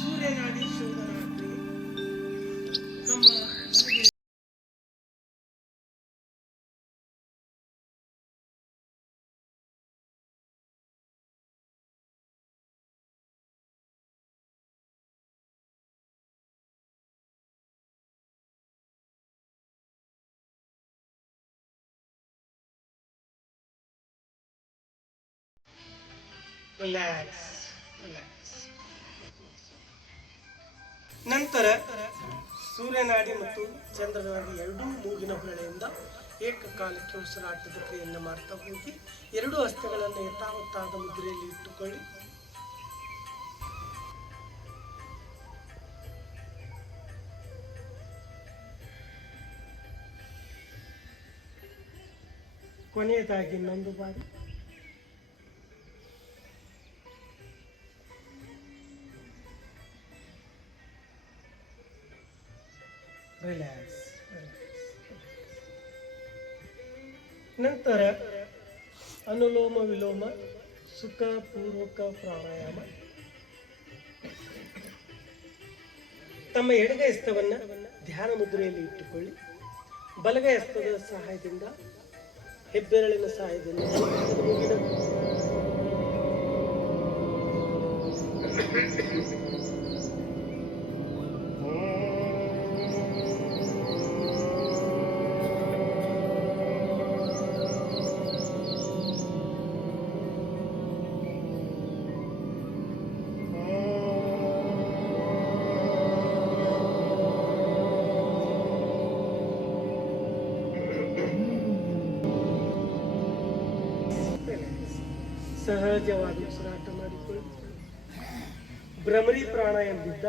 ಸೂರ್ಯನಾಡಿ ಶೋಧರಾತ್ರಿ ನಮ್ಮ ಮನೆಗೆ relax relax. ನಂತರ ಸೂರ್ಯನಾಡಿ ಮತ್ತು ಚಂದ್ರನಾಡಿ ಎರಡೂ ಮೂಗಿನ ಹೊಳೆಯಿಂದ ಏಕಕಾಲಕ್ಕೆ ಉಸಿರಾಟದ ಕ್ರಿಯೆಯನ್ನು ಮಾಡ್ತಾ ಹೋಗಿ ಎರಡೂ ಹಸ್ತಗಳನ್ನು ಯಥಾವತ್ತಾದ ಮುದ್ರೆಯಲ್ಲಿ ಇಟ್ಟುಕೊಳ್ಳಿ. ಕೊನೆಯದಾಗಿ ಇನ್ನೊಂದು ಬಾರಿ ರಿಲ್ಯಾಕ್ಸ್. ನಂತರ ಅನುಲೋಮ ವಿಲೋಮ ಸುಖಪೂರ್ವಕ ಪ್ರಾಣಾಯಾಮ. ತಮ್ಮ ಎಡಗೈ ಹಸ್ತವನ್ನು ಧ್ಯಾನ ಮುದ್ರೆಯಲ್ಲಿ ಇಟ್ಟುಕೊಳ್ಳಿ. ಬಲಗೈ ಹಸ್ತದ ಸಹಾಯದಿಂದ ಹೆಬ್ಬೆರಳಿನ ಸಹಾಯದಿಂದ ಸಹಜವಾದ ಉಸಿರಾಟ ಮಾಡಿಕೊಳ್ಳಿ. ಭ್ರಮರಿ ಪ್ರಾಣಾಯಾಮದಿಂದ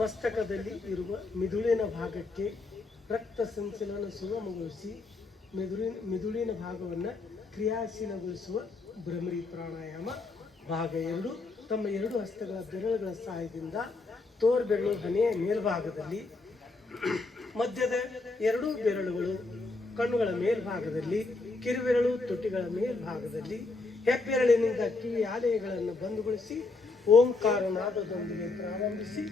ಮಸ್ತಕದಲ್ಲಿ ಇರುವ ಮಿದುಳಿನ ಭಾಗಕ್ಕೆ ರಕ್ತ ಸಂಚಲನ ಸುಗಮಗೊಳಿಸಿ ಮಿದುಳಿನ ಭಾಗವನ್ನು ಕ್ರಿಯಾಶೀಲಗೊಳಿಸುವ ಭ್ರಮರಿ ಪ್ರಾಣಾಯಾಮ ಭಾಗ 2. ತಮ್ಮ ಎರಡು ಹಸ್ತಗಳ ಬೆರಳುಗಳ ಸಹಾಯದಿಂದ ತೋರ್ಬೆರಳು ಹಣೆಯ ಮೇಲ್ಭಾಗದಲ್ಲಿ, ಮಧ್ಯದ ಎರಡೂ ಬೆರಳುಗಳು ಕಣ್ಣುಗಳ ಮೇಲ್ಭಾಗದಲ್ಲಿ, ಕಿರುಬೆರಳು ತುಟಿಗಳ ಮೇಲ್ಭಾಗದಲ್ಲಿ, ಹೆಬ್ಬೆರಳಿನಿಂದ ಕಿವಿ ಆಲಯಗಳನ್ನು ಬಂದುಗೊಳಿಸಿ ಓಂಕಾರ ನಾದದೊಂದಿಗೆ ಪ್ರಾರಂಭಿಸಿ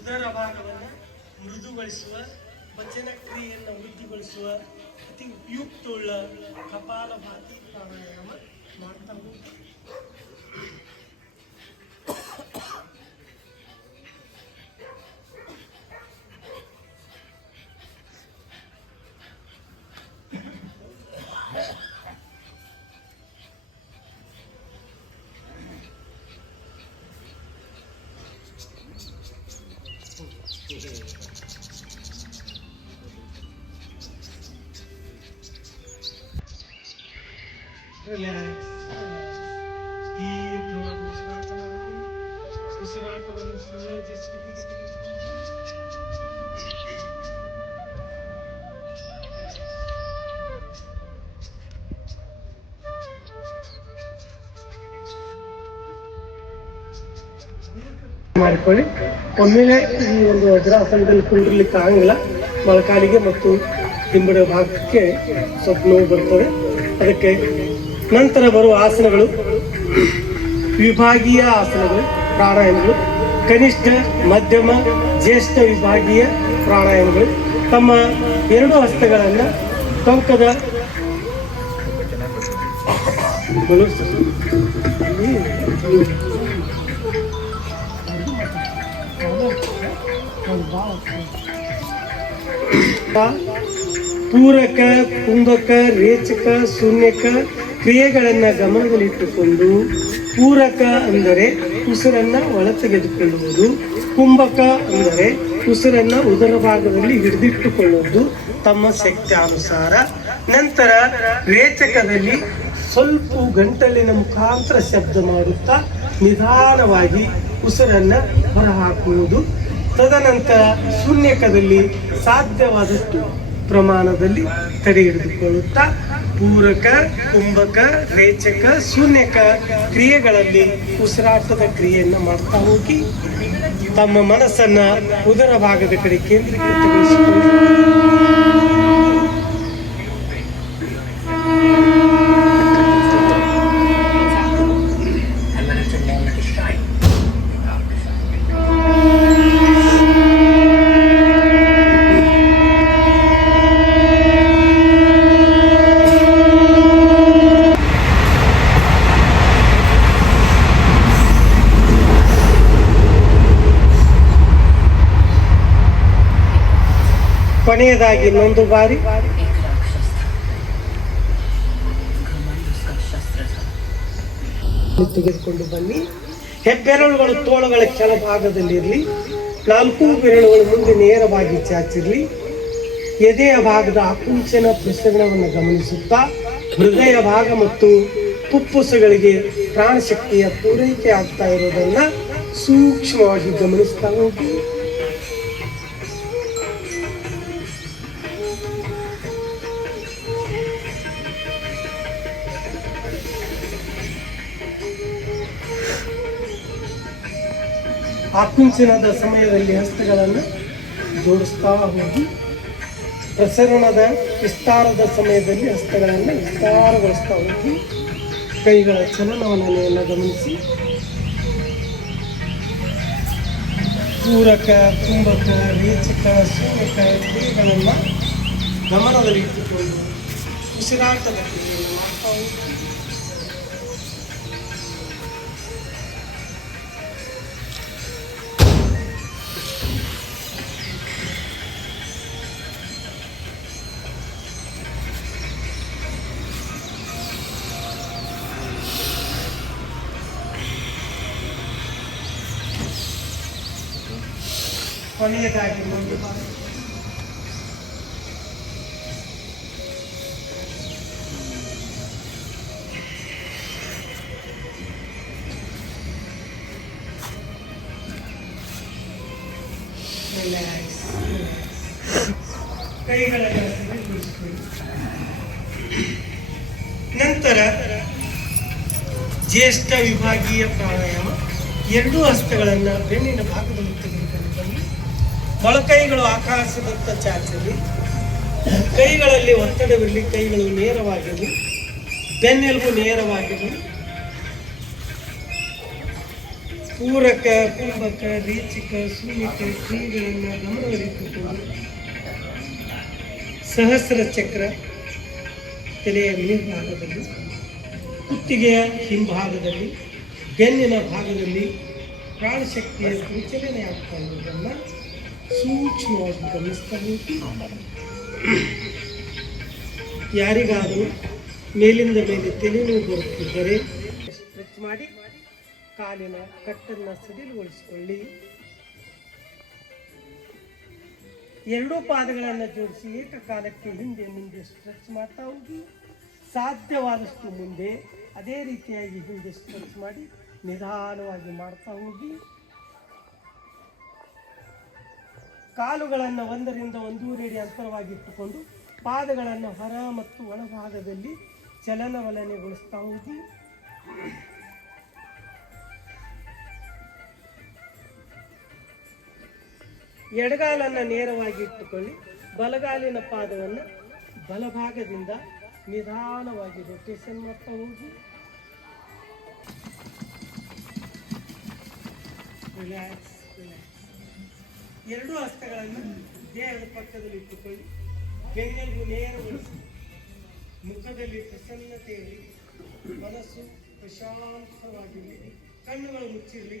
ಉದರ ಭಾಗವನ್ನು ಮೃದುಗೊಳಿಸುವ, ಪಚನ ಕ್ರಿಯೆಯನ್ನು ವೃದ್ಧಿಗೊಳಿಸುವ ಅತಿ ಉಪಯುಕ್ತವುಳ್ಳ ಕಪಾಲಭಾತಿ ಪ್ರಾಣಾಯಾಮ ಮಾಡ್ತಾ ಹೋಗಿ. ರಿಲ್ಯಾಕ್ಸ್. ಉಸಿರಾಟವನ್ನು ಸಂಯೋಜಿಸಿ ಮಾಡಿಕೊಳ್ಳಿ. ಒಮ್ಮೆಲೆ ಈ ಒಂದು ವಜ್ರಾಸನದಲ್ಲಿ ಕುಂಡಿರ್ಲಿಕ್ಕೆ ಆಗಂಗಿಲ್ಲ. ಮೊಳಕಾಲಿಗೆ ಮತ್ತು ಹಿಂಬಡ ಭಾಗಕ್ಕೆ ಸ್ವಲ್ಪ ನೋವು ಬರ್ತದೆ. ಅದಕ್ಕೆ ನಂತರ ಬರುವ ಆಸನಗಳು ವಿಭಾಗೀಯ ಆಸನಗಳು, ಪ್ರಾಣಾಯಾಮಗಳು, ಕನಿಷ್ಠ, ಮಧ್ಯಮ, ಜ್ಯೇಷ್ಠ ವಿಭಾಗೀಯ ಪ್ರಾಣಾಯಾಮಗಳು. ತಮ್ಮ ಎರಡು ಹಸ್ತಗಳನ್ನು ಟೊಂಕದ ಪೂರಕ, ಕುಂಭಕ, ರೇಚಕ, ಶೂನ್ಯಕ ಕ್ರಿಯೆಗಳನ್ನ ಗಮನದಲ್ಲಿಟ್ಟುಕೊಂಡು, ಪೂರಕ ಅಂದರೆ ಉಸಿರನ್ನ ಒಳ ತೆಗೆದುಕೊಳ್ಳುವುದು, ಕುಂಭಕ ಅಂದರೆ ಉಸಿರನ್ನ ಉದರ ಭಾಗದಲ್ಲಿ ಹಿಡಿದಿಟ್ಟುಕೊಳ್ಳುವುದು ತಮ್ಮ ಶಕ್ತಿಯಾನುಸಾರ. ನಂತರ ರೇಚಕದಲ್ಲಿ ಸ್ವಲ್ಪ ಗಂಟಲಿನ ಮುಖಾಂತರ ಶಬ್ದ ಮಾಡುತ್ತಾ ನಿಧಾನವಾಗಿ ಉಸಿರನ್ನ ಹೊರಹಾಕುವುದು. ತದನಂತರ ಶೂನ್ಯಕದಲ್ಲಿ ಸಾಧ್ಯವಾದಷ್ಟು ಪ್ರಮಾಣದಲ್ಲಿ ತಡೆ ಹಿಡಿದುಕೊಳ್ಳುತ್ತಾ ಪೂರಕ, ಕುಂಭಕ, ರೇಚಕ, ಶೂನ್ಯಕ ಕ್ರಿಯೆಗಳಲ್ಲಿ ಉಸಿರಾಟದ ಕ್ರಿಯೆಯನ್ನು ಮಾಡ್ತಾ ಹೋಗಿ ತಮ್ಮ ಮನಸ್ಸನ್ನ ಉದರ ಭಾಗದ ಕಡೆ ಕೇಂದ್ರೀಕೃತಗೊಳಿಸಿಕೊಂಡು ಕೊನೆಯದಾಗಿ ಇನ್ನೊಂದು ಬಾರಿ ತೆಗೆದುಕೊಂಡು ಬನ್ನಿ. ಹೆಬ್ಬೆರಳುಗಳು ತೋಳುಗಳ ಕೆಳಭಾಗದಲ್ಲಿರಲಿ, 4 ಬೆರಳುಗಳು ಮುಂದೆ ನೇರವಾಗಿ ಚಾಚಿರಲಿ. ಎದೆಯ ಭಾಗದ ಆಕುಂಚನ ಪ್ರಸರಣವನ್ನು ಗಮನಿಸುತ್ತಾ ಹೃದಯ ಭಾಗ ಮತ್ತು ಫುಪ್ಪುಸಗಳಿಗೆ ಪ್ರಾಣಶಕ್ತಿಯ ಪೂರೈಕೆ ಆಗ್ತಾ ಇರೋದನ್ನ ಸೂಕ್ಷ್ಮವಾಗಿ ಗಮನಿಸ್ತಾ ಹೋಗಿ. ಆಕುಂಚನದ ಸಮಯದಲ್ಲಿ ಹಸ್ತಗಳನ್ನು ಜೋಡಿಸ್ತಾ ಹೋಗಿ, ಪ್ರಸರಣದ ವಿಸ್ತಾರದ ಸಮಯದಲ್ಲಿ ಹಸ್ತಗಳನ್ನು ವಿಸ್ತಾರಗೊಳಿಸ್ತಾ ಹೋಗಿ, ಕೈಗಳ ಚಲನವಲನೆಯನ್ನು ಗಮನಿಸಿ. ಪೂರಕ, ಕುಂಭಕ, ರೇಚಕ, ಶೂನ್ಯಕ ಕ್ರಿಯೆಗಳನ್ನು ಗಮನದಲ್ಲಿ ಇಟ್ಟುಕೊಂಡು ಉಸಿರಾಟದ ಕ್ರಿಯೆಯನ್ನು ಮಾಡ್ತಾ ಹೋಗಿ. ಕೊನೆಯದಾಗಿ ಒಂದು ಕೈಗಳನ್ನು ಸರಿಗೊಳಿಸಿಕೊಳ್ಳಿ. ನಂತರ ಜ್ಯೇಷ್ಠ ವಿಭಾಗೀಯ ಪ್ರಾಣಾಯಾಮ. 2 ಹಸ್ತಗಳನ್ನು ಬೆನ್ನಿನ ಭಾಗದಲ್ಲಿ ತೆಗೆದುಕೊಂಡು ಬನ್ನಿ. ಮೊಳಕೈಗಳು ಆಕಾಶದತ್ತ ಚಾಚಲಿ, ಕೈಗಳಲ್ಲಿ ಒತ್ತಡವಿರಲಿ, ಕೈಗಳು ನೇರವಾಗಿರಲಿ, ಬೆನ್ನೆಲುಬು ನೇರವಾಗಿರಲಿ. ಪೂರಕ, ಕುಂಭಕ, ರೇಚಕ, ಶೂನ್ಯಕ ಕ್ರಿಯೆಗಳನ್ನು ಗಮನದಲ್ಲಿಟ್ಟುಕೊಂಡು ಸಹಸ್ರ ಚಕ್ರ ತಲೆಯ ಮೇಲ್ಭಾಗದಲ್ಲಿ, ಕುತ್ತಿಗೆಯ ಹಿಂಭಾಗದಲ್ಲಿ, ಬೆನ್ನಿನ ಭಾಗದಲ್ಲಿ ಪ್ರಾಣಶಕ್ತಿಯ ವಿಚಲನೆ ಆಗ್ತಾ ಇರುವುದನ್ನು ಸೂಕ್ಷ್ಮವಾಗಿ ಗಮನಿಸ್ತಾ ಹೋಗಿ. ಯಾರಿಗಾದರೂ ಮೇಲಿಂದ ಮೇಲೆ ತಲೆನೋವು ಬರುತ್ತಿದ್ದರೆ ಸ್ಟ್ರೆಚ್ ಮಾಡಿ ಕಾಲಿನ ಕಟ್ಟನ್ನು ಸಡಿಲಗೊಳಿಸಿಕೊಳ್ಳಿ. 2 ಪಾದಗಳನ್ನು ಜೋಡಿಸಿ ಏಕಕಾಲಕ್ಕೆ ಹಿಂದೆ ಮುಂದೆ ಸ್ಟ್ರೆಚ್ ಮಾಡ್ತಾ ಹೋಗಿ. ಸಾಧ್ಯವಾದಷ್ಟು ಮುಂದೆ ಅದೇ ರೀತಿಯಾಗಿ ಹಿಂದೆ ಸ್ಟ್ರೆಚ್ ಮಾಡಿ ನಿಧಾನವಾಗಿ ಮಾಡ್ತಾ ಹೋಗಿ. ಕಾಲುಗಳನ್ನು 1 ರಿಂದ 1.5 ಅಡಿ ಅಂತರವಾಗಿಟ್ಟುಕೊಂಡು ಪಾದಗಳನ್ನು ಹೊರ ಮತ್ತು ಒಳಭಾಗದಲ್ಲಿ ಚಲನವಲನೆಗೊಳಿಸ್ತಾ ಹೋಗಿ. ಎಡಗಾಲನ್ನು ನೇರವಾಗಿ ಇಟ್ಟುಕೊಳ್ಳಿ. ಬಲಗಾಲಿನ ಪಾದವನ್ನು ಬಲಭಾಗದಿಂದ ನಿಧಾನವಾಗಿ ರೊಟೇಷನ್ ಮಾಡ್ತಾ ಹೋಗಿ. ರಿಲ್ಯಾಕ್ಸ್. 2 ಹಸ್ತಗಳನ್ನು ದೇಹದ ಪಕ್ಕದಲ್ಲಿ ಇಟ್ಟುಕೊಳ್ಳಿ. ಬೆನ್ನೆಲುಬು ನೇರಗೊಳಿಸಿ. ಮುಖದಲ್ಲಿ ಪ್ರಸನ್ನತೆ ಇರಲಿ, ಮನಸ್ಸು ಪ್ರಶಾಂತವಾಗಿರಲಿ, ಕಣ್ಣುಗಳು ಮುಚ್ಚಿರಲಿ.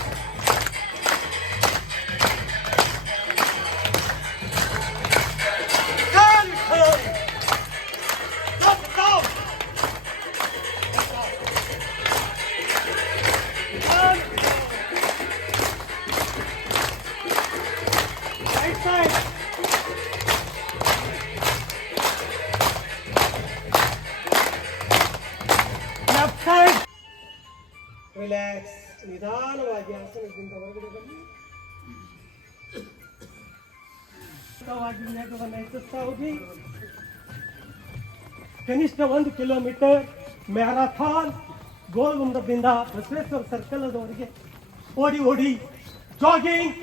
ರಿಲ್ಯಾಕ್ಸ್. ನಿಧಾನವಾಗಿ ಆಸನದಿಂದ ಹೊರಗಡೆ ಬನ್ನಿ. ವೇಗವನ್ನು ಹೆಚ್ಚಿಸ್ತಾ ಹೋಗಿ. ಕನಿಷ್ಠ 1 ಕಿಲೋಮೀಟರ್ ಮ್ಯಾರಥಾನ್ ಗೋಲ್ಗುಂಬದಿಂದ ಬಸವೇಶ್ವರ ಸರ್ಕಲ್ ಅದವರೆಗೆ ಓಡಿ ಜಾಗಿಂಗ್.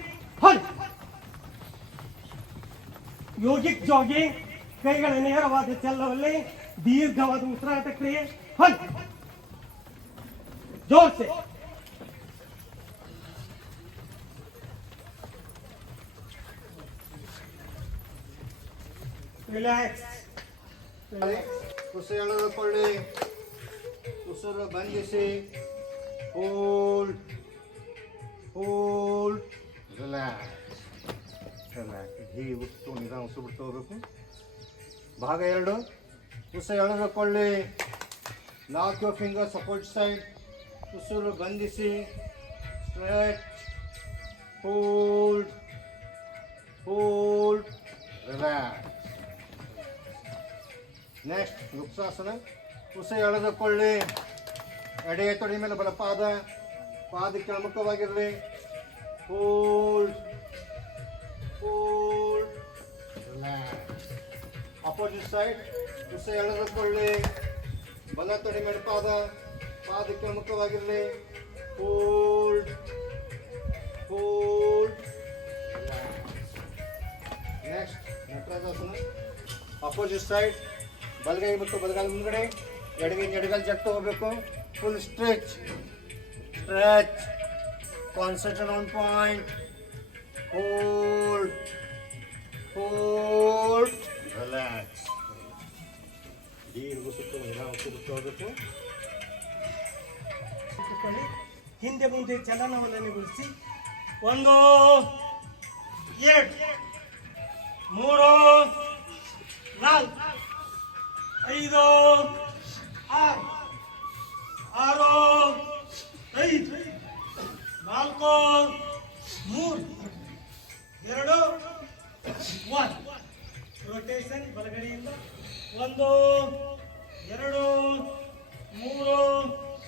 Yogic jogging. ಕೈಗಳ ನೇರವಾದ ಚಲನವಲ್ಲಿ ದೀರ್ಘವಾದ ಉಸಿರಾಟ ಕ್ರಿಯೆ. ಜೋರ್ಸೆ. ರಿಲ್ಯಾಕ್ಸ್. ಉಸಿರು ಎಳೆದುಕೊಳ್ಳಿ, ಉಸಿರು ಬಂಧಿಸಿ, ಹೋಲ್ಡ್ ಹೋಲ್ಡ್, ರಿಲ್ಯಾಕ್ಸ್ ರಿಲ್ಯಾಕ್ಸ್. ಉತ್ತು ನಿಧಾನ ಉಸಿರು ಬಿಟ್ಟು ಹೋಗ್ಬೇಕು. ಭಾಗ 2, ಉಸಿರು ಎಳೆದುಕೊಳ್ಳಿ, lock your fingers opposite side, ಉಸಿರು ಬಂಧಿಸಿ, stretch, hold hold, relax. Next Vrikshasana. ಉಸಿರು ಎಳೆದುಕೊಳ್ಳಿ, ಎಡೆಯ ತೊಡೆ ಮೇಲೆ ಬಲಪಾದ, ಪಾದಕ್ಕೆ ಅಮುಖವಾಗಿರಲಿ, hold hold, relax. Opposite side. ಉಸಿರು ಎಳೆದುಕೊಳ್ಳಿ, ಬಲ ತೊಡೆ ಮೇಲೆ ಪಾದಕ್ಕೆ ಅಮುಖವಾಗಿರಲಿ, hold hold, relax. Next Natarajasana. Opposite side. ಬಲಗೈ ಬಿಟ್ಟು ಬಲಗಾಲ ಮುಂದ್ಗಡೆ, ಎಡಗೈ ಜಟ್ಟು ಹೋಗಬೇಕು. Full stretch stretch, concentrate on point, hold hold, relax. ದೀರ್ಘ ಸುತ್ತು ಬಿಟ್ಟು ಹೋಗಬೇಕು. ಹಿಂದೆ ಮುಂದೆ ಚಲನವಲನಗೊಳಿಸಿ. 1 2 3 4 5 6 6 5 4 3 2 1. ರೊಟೇಷನ್ ಬಲಗಡೆಯಿಂದ 1 2 3 4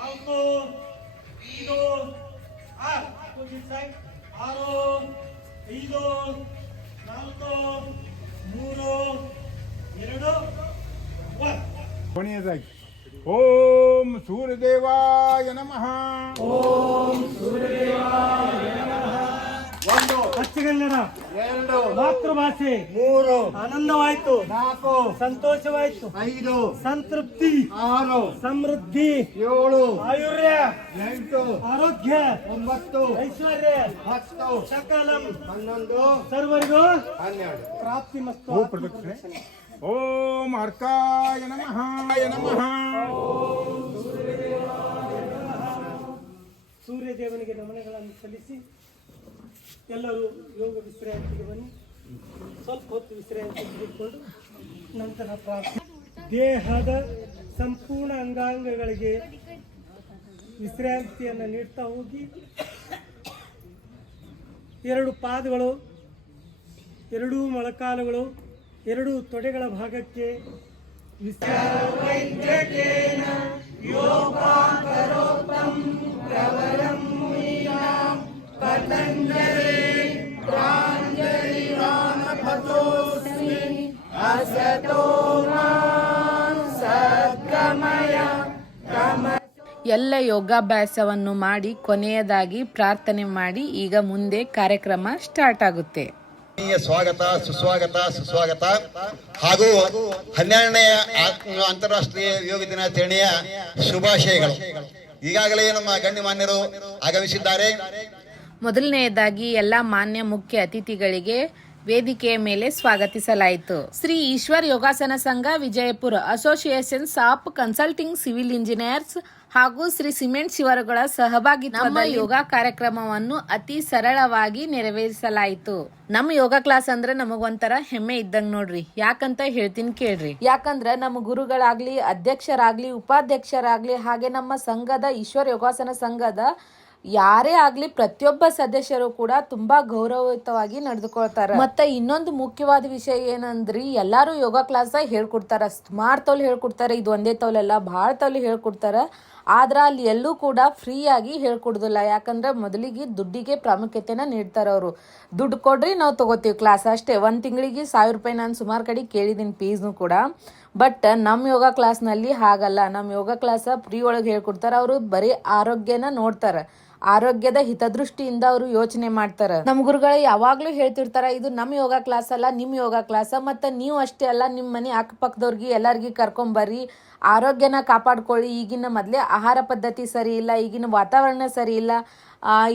5 6. Opposite side. 6 5 4 3 2 1. ಕೊನೆಯದಾಗಿ ಓಂ ಸೂರ್ಯದೇವಾಯ ನಮಃ. ಓಂ ಸೂರ್ಯದೇವಾಯ ನಮಃ. 1 ಅಚ್ಚಗನ್ನಡ 2 ಮಾತೃಭಾಷೆ 3 ಆನಂದವಾಯ್ತು, 4 ಸಂತೋಷವಾಯ್ತು, 5 ಸಂತೃಪ್ತಿ, 6 ಸಮೃದ್ಧಿ, 7 ಆಯುರ್ಯ, 8 ಆರೋಗ್ಯ, 9 ಐಶ್ವರ್ಯ, 10 ಸಕಲಂ 11 ಸರ್ವರಿಗೂ 12. ಪ್ರಾಪ್ತಿ ಮತ್ತು ಓಂ ಪ್ರದಕ್ಷಿಣೆ. ಓಂ ಅರ್ಕಾಯ ನಮಃ ನಮಃ. ಸೂರ್ಯದೇವನಿಗೆ ನಮನಗಳನ್ನು ಸಲ್ಲಿಸಿ ಎಲ್ಲರೂ ಯೋಗ ವಿಶ್ರಾಂತಿಗೆ ಬನ್ನಿ. ಸ್ವಲ್ಪ ಹೊತ್ತು ವಿಶ್ರಾಂತಿ ತೆಗೆದುಕೊಂಡು ನಂತರ ಪ್ರಾರ್ಥನೆ. ದೇಹದ ಸಂಪೂರ್ಣ ಅಂಗಾಂಗಗಳಿಗೆ ವಿಶ್ರಾಂತಿಯನ್ನು ನೀಡ್ತಾ ಹೋಗಿ. 2 ಪಾದಗಳು, 2 ಮೊಳಕಾಲುಗಳು, 2 ತೊಡೆಗಳ ಭಾಗಕ್ಕೆ ಎಲ್ಲ ಯೋಗಾಭ್ಯಾಸವನ್ನು ಮಾಡಿ ಕೊನೆಯದಾಗಿ ಪ್ರಾರ್ಥನೆ ಮಾಡಿ ಈಗ ಮುಂದೆ ಕಾರ್ಯಕ್ರಮ ಸ್ಟಾರ್ಟ್ ಆಗುತ್ತೆ. ಸ್ವಾಗತ ಸುಸ್ವಾಗತ ಹಾಗೂ 12ನೇ ಅಂತಾರಾಷ್ಟ್ರೀಯ ಯೋಗ ದಿನಾಚರಣೆಯ ಶುಭಾಶಯಗಳು. ಈಗಾಗಲೇ ನಮ್ಮ ಗಣ್ಯಮಾನ್ಯರು ಆಗಮಿಸಿದ್ದಾರೆ. ಮೊದಲನೆಯದಾಗಿ ಎಲ್ಲ ಮಾನ್ಯ ಮುಖ್ಯ ಅತಿಥಿಗಳಿಗೆ ವೇದಿಕೆಯ ಮೇಲೆ ಸ್ವಾಗತಿಸಲಾಯಿತು. ಶ್ರೀ ಈಶ್ವರ್ ಯೋಗಾಸನ ಸಂಘ Vijayapura, associations of consulting civil engineers ಹಾಗೂ ಶ್ರೀ ಸಿಮೆಂಟ್ ಶಿವರುಗಳ ಸಹಭಾಗಿತ್ವದಲ್ಲಿ ಯೋಗ ಕಾರ್ಯಕ್ರಮವನ್ನು ಅತಿ ಸರಳವಾಗಿ ನೆರವೇರಿಸಲಾಯಿತು. ನಮ್ಮ ಯೋಗ ಕ್ಲಾಸ್ ಅಂದ್ರೆ ನಮಗೊಂಥರ ಹೆಮ್ಮೆ ಇದ್ದಂಗ್ ನೋಡ್ರಿ. ಯಾಕಂತ ಹೇಳ್ತೀನಿ ಕೇಳ್ರಿ. ಯಾಕಂದ್ರ ನಮ್ಮ ಗುರುಗಳಾಗ್ಲಿ, ಅಧ್ಯಕ್ಷರಾಗ್ಲಿ, ಉಪಾಧ್ಯಕ್ಷರಾಗ್ಲಿ, ಹಾಗೆ ನಮ್ಮ ಸಂಘದ ಈಶ್ವರ್ ಯೋಗಾಸನ ಸಂಘದ ಯಾರೇ ಆಗ್ಲಿ ಪ್ರತಿಯೊಬ್ಬ ಸದಸ್ಯರು ಕೂಡ ತುಂಬಾ ಗೌರವಯುತವಾಗಿ ನಡೆದುಕೊಳ್ತಾರ. ಮತ್ತೆ ಇನ್ನೊಂದು ಮುಖ್ಯವಾದ ವಿಷಯ ಏನಂದ್ರಿ, ಎಲ್ಲಾರು ಯೋಗ ಕ್ಲಾಸ್ ಹೇಳ್ಕೊಡ್ತಾರ. ಸುಮಾರು ತೌಲ್ ಹೇಳ್ಕೊಡ್ತಾರ. ಇದು ಒಂದೇ ತೌಲೆಲ್ಲ, ಬಹಳ ತೌಲಿ ಹೇಳ್ಕೊಡ್ತಾರ. ಆದ್ರೆ ಅಲ್ಲಿ ಎಲ್ಲೂ ಕೂಡ ಫ್ರೀಯಾಗಿ ಹೇಳ್ಕೊಡುದಿಲ್ಲ. ಯಾಕಂದ್ರೆ ಮೊದಲಿಗೆ ದುಡ್ಡಿಗೆ ಪ್ರಾಮುಖ್ಯತೆನ ನೀಡ್ತಾರೆ ಅವರು. ದುಡ್ಡು ಕೊಡ್ರಿ ನಾವು ತಗೋತೀವಿ ಕ್ಲಾಸ್ ಅಷ್ಟೇ. 1 ತಿಂಗಳಿಗೆ 1000 ರೂಪಾಯಿ ನಾನು ಸುಮಾರು ಕಡೆ ಕೇಳಿದ್ದೀನಿ ಫೀಸ್ನು ಕೂಡ. ಬಟ್ ನಮ್ಮ ಯೋಗ ಕ್ಲಾಸ್ನಲ್ಲಿ ಹಾಗಲ್ಲ. ನಮ್ಮ ಯೋಗ ಕ್ಲಾಸ್ ಫ್ರೀ ಒಳಗೆ ಹೇಳ್ಕೊಡ್ತಾರೆ. ಅವರು ಬರೀ ಆರೋಗ್ಯನ ನೋಡ್ತಾರೆ, ಆರೋಗ್ಯದ ಹಿತದೃಷ್ಟಿಯಿಂದ ಅವರು ಯೋಚನೆ ಮಾಡ್ತಾರೆ. ನಮ್ಮ ಗುರುಗಳು ಯಾವಾಗ್ಲೂ ಹೇಳ್ತಿರ್ತಾರ, ಇದು ನಮ್ಮ ಯೋಗ ಕ್ಲಾಸ್ ಅಲ್ಲ, ನಿಮ್ಮ ಯೋಗ ಕ್ಲಾಸ್. ಮತ್ತೆ ನೀವು ಅಷ್ಟೇ ಅಲ್ಲ, ನಿಮ್ಮ ಮನೆ ಅಕ್ಕಪಕ್ಕದವ್ರಿಗೆ ಎಲ್ಲರಿಗೂ ಕರ್ಕೊಂಬರ್ರಿ, ಆರೋಗ್ಯನ ಕಾಪಾಡ್ಕೊಳ್ಳಿ. ಈಗಿನ ಮೊದಲೇ ಆಹಾರ ಪದ್ಧತಿ ಸರಿ ಇಲ್ಲ, ಈಗಿನ ವಾತಾವರಣ ಸರಿ ಇಲ್ಲ,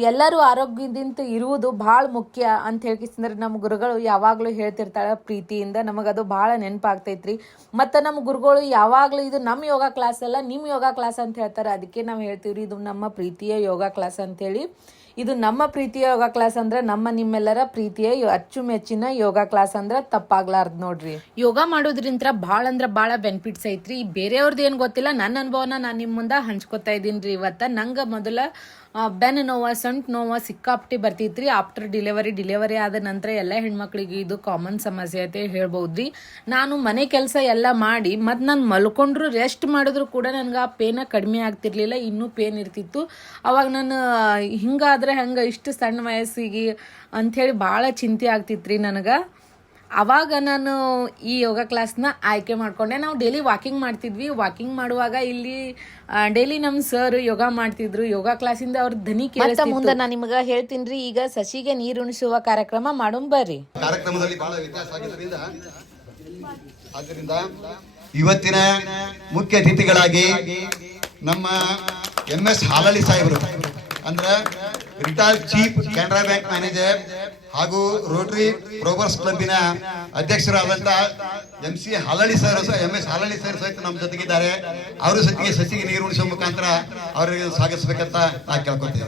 ಎಲ್ಲರೂ ಆರೋಗ್ಯದಿಂದ ಇರುವುದು ಭಾಳ ಮುಖ್ಯ ಅಂತ ಹೇಳ್ಕಿಸ್ತಂದ್ರೆ ನಮ್ಮ ಗುರುಗಳು ಯಾವಾಗಲೂ ಹೇಳ್ತಿರ್ತಾಳೆ ಪ್ರೀತಿಯಿಂದ. ನಮಗದು ಭಾಳ ನೆನಪಾಗ್ತೈತ್ರಿ. ಮತ್ತು ನಮ್ಮ ಗುರುಗಳು ಯಾವಾಗಲೂ ಇದು ನಮ್ಮ ಯೋಗ ಕ್ಲಾಸ್ ಅಲ್ಲ, ನಿಮ್ಮ ಯೋಗ ಕ್ಲಾಸ್ ಅಂತ ಹೇಳ್ತಾರೆ. ಅದಕ್ಕೆ ನಾವು ಹೇಳ್ತೀವ್ರಿ ಇದು ನಮ್ಮ ಪ್ರೀತಿಯ ಯೋಗ ಕ್ಲಾಸ್ ಅಂತೇಳಿ. ಇದು ನಮ್ಮ ಪ್ರೀತಿಯ ಯೋಗ ಕ್ಲಾಸ್ ಅಂದ್ರೆ ನಮ್ಮ ನಿಮ್ಮೆಲ್ಲರ ಪ್ರೀತಿಯ ಅಚ್ಚುಮೆಚ್ಚಿನ ಯೋಗ ಕ್ಲಾಸ್ ಅಂದ್ರೆ ತಪ್ಪಾಗ್ಲಾರ್ದು ನೋಡ್ರಿ. ಯೋಗ ಮಾಡೋದ್ರಿಂದ ಭಾಳ ಅಂದ್ರೆ ಭಾಳ ಬೆನಿಫಿಟ್ಸ್ ಐತ್ರಿ. ಬೇರೆಯವ್ರದ್ದು ಏನು ಗೊತ್ತಿಲ್ಲ, ನನ್ನ ಅನುಭವನ ನಾನು ನಿಮ್ಮ ಮುಂದೆ ಹಂಚ್ಕೊತಾ ಇದ್ದೀನಿ ರೀ ಇವತ್ತು. ನಂಗೆ ಮೊದಲ ಬೆನ್ನು ನೋವು, ಸೊಂಟ ನೋವು ಸಿಕ್ಕಾಪಟ್ಟಿ ಬರ್ತಿತ್ರಿ. ಆಫ್ಟರ್ ಡಿಲಿವರಿ ಆದ ನಂತರ ಎಲ್ಲ ಹೆಣ್ಮಕ್ಳಿಗೆ ಇದು ಕಾಮನ್ ಸಮಸ್ಯೆ ಐತೆ ಹೇಳ್ಬೋದ್ರಿ. ನಾನು ಮನೆ ಕೆಲಸ ಎಲ್ಲ ಮಾಡಿ ಮತ್ತು ನಾನು ಮಲ್ಕೊಂಡ್ರು ರೆಸ್ಟ್ ಮಾಡಿದ್ರು ಕೂಡ ನನಗೆ ಆ ಪೇನ ಕಡಿಮೆ ಆಗ್ತಿರ್ಲಿಲ್ಲ, ಇನ್ನೂ ಪೇನ್ ಇರ್ತಿತ್ತು. ಅವಾಗ ನಾನು ಹಿಂಗಾದ್ರೆ ಹೆಂಗೆ ಇಷ್ಟು ಸಣ್ಣ ವಯಸ್ಸಿಗೆ ಅಂಥೇಳಿ ಭಾಳ ಚಿಂತೆ ಆಗ್ತಿತ್ತು ರೀ ನನಗೆ. ಅವಾಗ ನಾನು ಈ ಯೋಗ ಕ್ಲಾಸ್ನ ಆಯ್ಕೆ ಮಾಡಿಕೊಂಡೆ. ನಾವು ಡೈಲಿ ವಾಕಿಂಗ್ ಮಾಡ್ತಿದ್ವಿ. ವಾಕಿಂಗ್ ಮಾಡುವಾಗ ಇಲ್ಲಿ ಡೈಲಿ ನಮ್ಮ ಸರ್ ಯೋಗ ಮಾಡ್ತಿದ್ರು. ಯೋಗ ಕ್ಲಾಸಿಂದ ಅವ್ರ ಧ್ವನಿ ಕೇಳಿಸ್ತಿತ್ತು. ಮುಂದೆ ನಾನು ನಿಮಗೆ ಹೇಳ್ತೀನಿ ರೀ. ಈಗ ಸಸಿಗೆ ನೀರು ಉಣಿಸುವ ಕಾರ್ಯಕ್ರಮ ಮಾಡೋಣ ಬರ್ರಿ. ಕಾರ್ಯಕ್ರಮದಲ್ಲಿ ಬಹಳ ವ್ಯತ್ಯಾಸ ಆದ್ದರಿಂದ ಇವತ್ತಿನ ಮುಖ್ಯ ಅತಿಥಿಗಳಾಗಿ ನಮ್ಮ MS ಹಾಲಳ್ಳಿ ಸಾಹೇಬರು ಅಂದ್ರೆ retired chief Canara bank manager ಹಾಗೂ ರೋಟರಿ ಪ್ರೋಬರ್ಸ್ ಕ್ಲಬ್ಬಿನ ಅಧ್ಯಕ್ಷರಾದಂತ MS ಹಾಲಳ್ಳಿ ಸರ್ ಸಹಿತ ನಮ್ಮ ಜೊತೆಗಿದ್ದಾರೆ. ಅವರು ಸಸಿಗೆ ನೀರು ಉಣಿಸುವ ಮುಖಾಂತರ ಅವರಿಗೆ ಸ್ವಾಗತಿಸಬೇಕಂತ ನಾ ಕೇಳ್ಕೊತೀನಿ.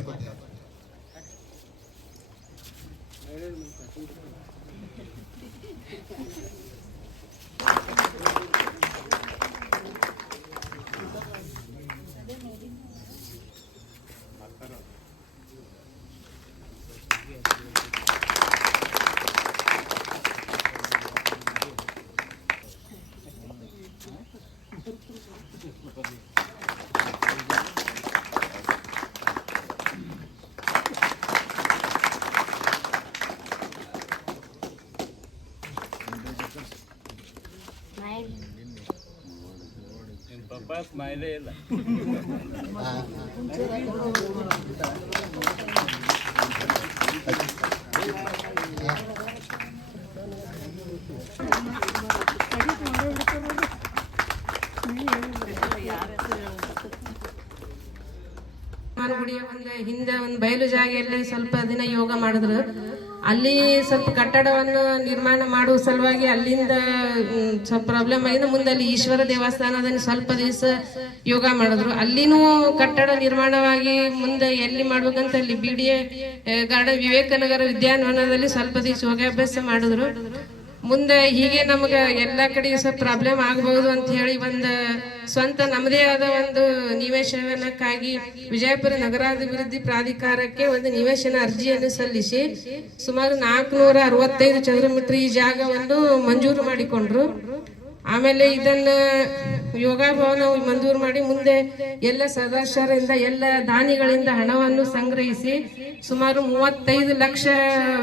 ಸ್ಮೈಲೇ ಇಲ್ಲ. ಗುಡಿಯ ಹಿಂದೆ ಒಂದು ಬಯಲು ಜಾಗೆಯಲ್ಲಿ ಸ್ವಲ್ಪ ದಿನ ಯೋಗ ಮಾಡಿದ್ರು. ಅಲ್ಲಿ ಸ್ವಲ್ಪ ಕಟ್ಟಡವನ್ನು ನಿರ್ಮಾಣ ಮಾಡುವ ಸಲುವಾಗಿ ಅಲ್ಲಿಂದ ಸ್ವಲ್ಪ ಪ್ರಾಬ್ಲಮ್ ಆಗಿದೆ. ಮುಂದೆ ಅಲ್ಲಿ ಈಶ್ವರ ದೇವಸ್ಥಾನದಲ್ಲಿ ಸ್ವಲ್ಪ ದಿವಸ ಯೋಗ ಮಾಡಿದ್ರು. ಅಲ್ಲಿನೂ ಕಟ್ಟಡ ನಿರ್ಮಾಣವಾಗಿ ಮುಂದೆ ಎಲ್ಲಿ ಮಾಡ್ಬೇಕಂತ ಅಲ್ಲಿ BDA ಗಾರ್ಡನ್ ವಿವೇಕನಗರ ಉದ್ಯಾನವನದಲ್ಲಿ ಸ್ವಲ್ಪ ದಿವಸ ಯೋಗಾಭ್ಯಾಸ ಮಾಡಿದ್ರು. ಮುಂದೆ ಹೀಗೆ ನಮ್ಗೆ ಎಲ್ಲ ಕಡೆ ಸ್ವಲ್ಪ ಪ್ರಾಬ್ಲಮ್ ಆಗಬಹುದು ಅಂತ ಹೇಳಿ ಒಂದು ಸ್ವಂತ ನಮ್ಮದೇ ಆದ ಒಂದು ನಿವೇಶನಕ್ಕಾಗಿ ವಿಜಯಪುರ ನಗರಾಭಿವೃದ್ಧಿ ಪ್ರಾಧಿಕಾರಕ್ಕೆ ಒಂದು ನಿವೇಶನ ಅರ್ಜಿಯನ್ನು ಸಲ್ಲಿಸಿ ಸುಮಾರು 465 ಚದರ ಮೀಟರ್ ಈ ಜಾಗವನ್ನು ಮಂಜೂರು ಮಾಡಿಕೊಂಡ್ರು. ಆಮೇಲೆ ಇದನ್ನ ಯೋಗ ಭವನ ಮಂಜೂರು ಮಾಡಿ ಮುಂದೆ ಎಲ್ಲ ಸದಸ್ಯರಿಂದ ಎಲ್ಲ ದಾನಿಗಳಿಂದ ಹಣವನ್ನು ಸಂಗ್ರಹಿಸಿ ಸುಮಾರು 35 ಲಕ್ಷ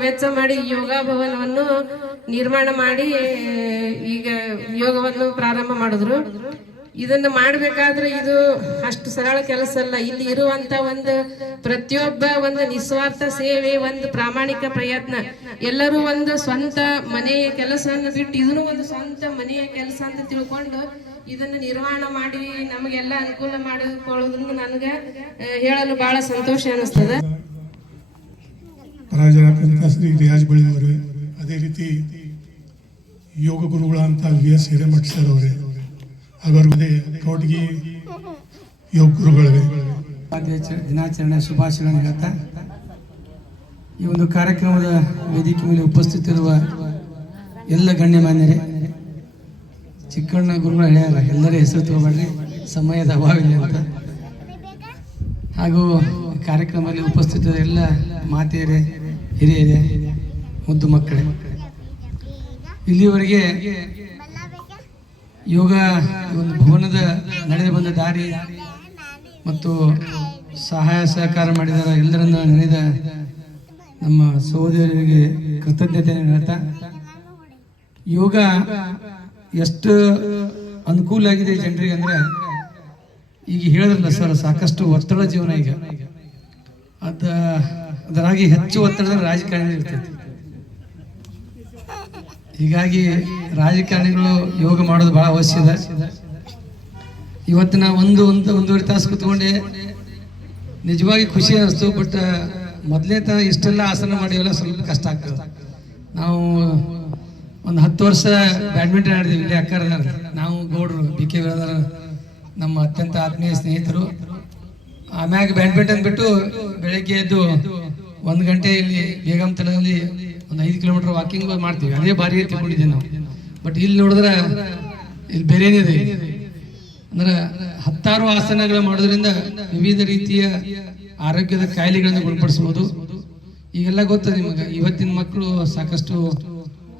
ವೆಚ್ಚ ಮಾಡಿ ಯೋಗ ಭವನವನ್ನು ನಿರ್ಮಾಣ ಮಾಡಿ ಈಗ ಯೋಗವನ್ನು ಪ್ರಾರಂಭ ಮಾಡಿದ್ರು. ಇದನ್ನ ಮಾಡಬೇಕಾದ್ರೆ ಇದು ಅಷ್ಟು ಸರಳ ಕೆಲಸ ಅಲ್ಲ. ಇಲ್ಲಿ ಇರುವಂತ ಒಂದು ಪ್ರತಿಯೊಬ್ಬ ಒಂದು ನಿಸ್ವಾರ್ಥ ಸೇವೆ, ಒಂದು ಪ್ರಾಮಾಣಿಕ ಪ್ರಯತ್ನ, ಎಲ್ಲರೂ ಒಂದು ಸ್ವಂತ ಮನೆಯ ಕೆಲಸವನ್ನು ಬಿಟ್ಟು ಇದನ್ನು ಒಂದು ಸ್ವಂತ ಮನೆಯ ಕೆಲಸ ಅಂತ ತಿಳ್ಕೊಂಡು ಇದನ್ನ ನಿರ್ಮಾಣ ಮಾಡಿ ನಮಗೆಲ್ಲ ಅನುಕೂಲ ಮಾಡಿಕೊಳ್ಳೋದ್ರಿಂದ ನನಗೆ ಹೇಳಲು ಬಹಳ ಸಂತೋಷ ಅನಿಸ್ತದೆ. ರಾಜರಾಕಂತ ಶ್ರೀ ರಿಯಾಜ್ ಬಳಿ ಅವರು, ಅದೇ ರೀತಿ ಯೋಗ ಗುರುಗಳಂತ VS ಹಿರೇಮಠ ಸರ್ ಅವರೇ, ಅವರಿಗೆ ಕೌಟಗಿ ಯೋಗ ಗುರುಗಳಿವೆ. ದಿನಾಚರಣೆ ಶುಭಾಶಯಗಳನ್ನು ಹೇಳ್ತಾ ಈ ಒಂದು ಕಾರ್ಯಕ್ರಮದ ವೇದಿಕೆ ಮೇಲೆ ಉಪಸ್ಥಿತಿರುವ ಎಲ್ಲ ಗಣ್ಯಮಾನ್ಯರೇ, ಚಿಕ್ಕಣ್ಣ ಗುರುಗಳ ಹೇಳ್ಯಾರ, ಎಲ್ಲರ ಹೆಸರು ತಗೋಬೇಡ್ರಿ, ಸಮಯದ ಅಭಾವಿಲ್ಲ ಅಂತ. ಹಾಗೂ ಕಾರ್ಯಕ್ರಮದಲ್ಲಿ ಉಪಸ್ಥಿತದ ಎಲ್ಲ ಮಾತೆಯರೇ, ಹಿರಿಯರೇ, ಮುದ್ದು ಮಕ್ಕಳೇ, ಇಲ್ಲಿವರೆಗೆ ಯೋಗ ಒಂದು ಭವನದ ನಡೆದು ಬಂದ ದಾರಿ ಮತ್ತು ಸಹಾಯ ಸಹಕಾರ ಮಾಡಿದ ಎಲ್ಲರನ್ನ ನೆನೆದ ನಮ್ಮ ಸಹೋದರರಿಗೆ ಕೃತಜ್ಞತೆಯನ್ನು ಹೇಳ್ತಾ, ಯೋಗ ಎಷ್ಟು ಅನುಕೂಲ ಆಗಿದೆ ಜನರಿಗೆ ಅಂದರೆ, ಈಗ ಹೇಳಿದ್ರಲ್ಲ ಸರ್, ಸಾಕಷ್ಟು ಒತ್ತಡ ಜೀವನ ಈಗ. ಅದರಾಗಿ ಹೆಚ್ಚು ಒತ್ತಡದಲ್ಲಿ ರಾಜಕಾರಣಿ ಇರ್ತೈತಿ. ಹೀಗಾಗಿ ರಾಜಕಾರಣಿಗಳು ಯೋಗ ಮಾಡೋದು ಬಹಳ ಅವಶ್ಯ ಇದೆ. ಇವತ್ತಿನ ಒಂದೂವರೆ ತಾಸು ಕೂತ್ಕೊಂಡೆ ನಿಜವಾಗಿ ಖುಷಿ ಅನಿಸ್ತು. ಬಟ್ ಮೊದಲೇ ಇಷ್ಟೆಲ್ಲ ಆಸನ ಮಾಡಿವೆಲ್ಲ ಸ್ವಲ್ಪ ಕಷ್ಟ ಆಗ್ತದೆ. ನಾವು ಒಂದು 10 ವರ್ಷ ಬ್ಯಾಡ್ಮಿಂಟನ್ ಆಡಿದ್ವಿ ಇಲ್ಲಿ ಅಕ್ಕರ. ನಾವು ಗೌಡ್ರು BK ನಮ್ಮ ಅತ್ಯಂತ ಆತ್ಮೀಯ ಸ್ನೇಹಿತರು. ಆಮ್ಯಾಗ ಬ್ಯಾಡ್ಮಿಂಟನ್ ಬಿಟ್ಟು ಬೆಳಗ್ಗೆ ಎದ್ದು 1 ಗಂಟೆ ಇಲ್ಲಿ ಬೇಗಂತಲದಲ್ಲಿ ಒಂದು 5 ಕಿಲೋಮೀಟರ್ ವಾಕಿಂಗ್ ಮಾಡ್ತೀವಿ. ಅದೇ ಭಾರಿ ತಿಳ್ಕೊಂಡಿದ್ದೀವಿ ನಾವು. ಬಟ್ ಇಲ್ಲಿ ನೋಡಿದ್ರೆ ಇಲ್ಲಿ ಬೇರೆನೇ ಇದೆ. ಅಂದ್ರೆ 10 ಆಸನಗಳು ಮಾಡೋದ್ರಿಂದ ವಿವಿಧ ರೀತಿಯ ಆರೋಗ್ಯದ ಕಾಯಿಲೆಗಳನ್ನು ಗುಣಪಡಿಸಬಹುದು. ಈಗೆಲ್ಲ ಗೊತ್ತದ ನಿಮಗೆ, ಇವತ್ತಿನ ಮಕ್ಕಳು ಸಾಕಷ್ಟು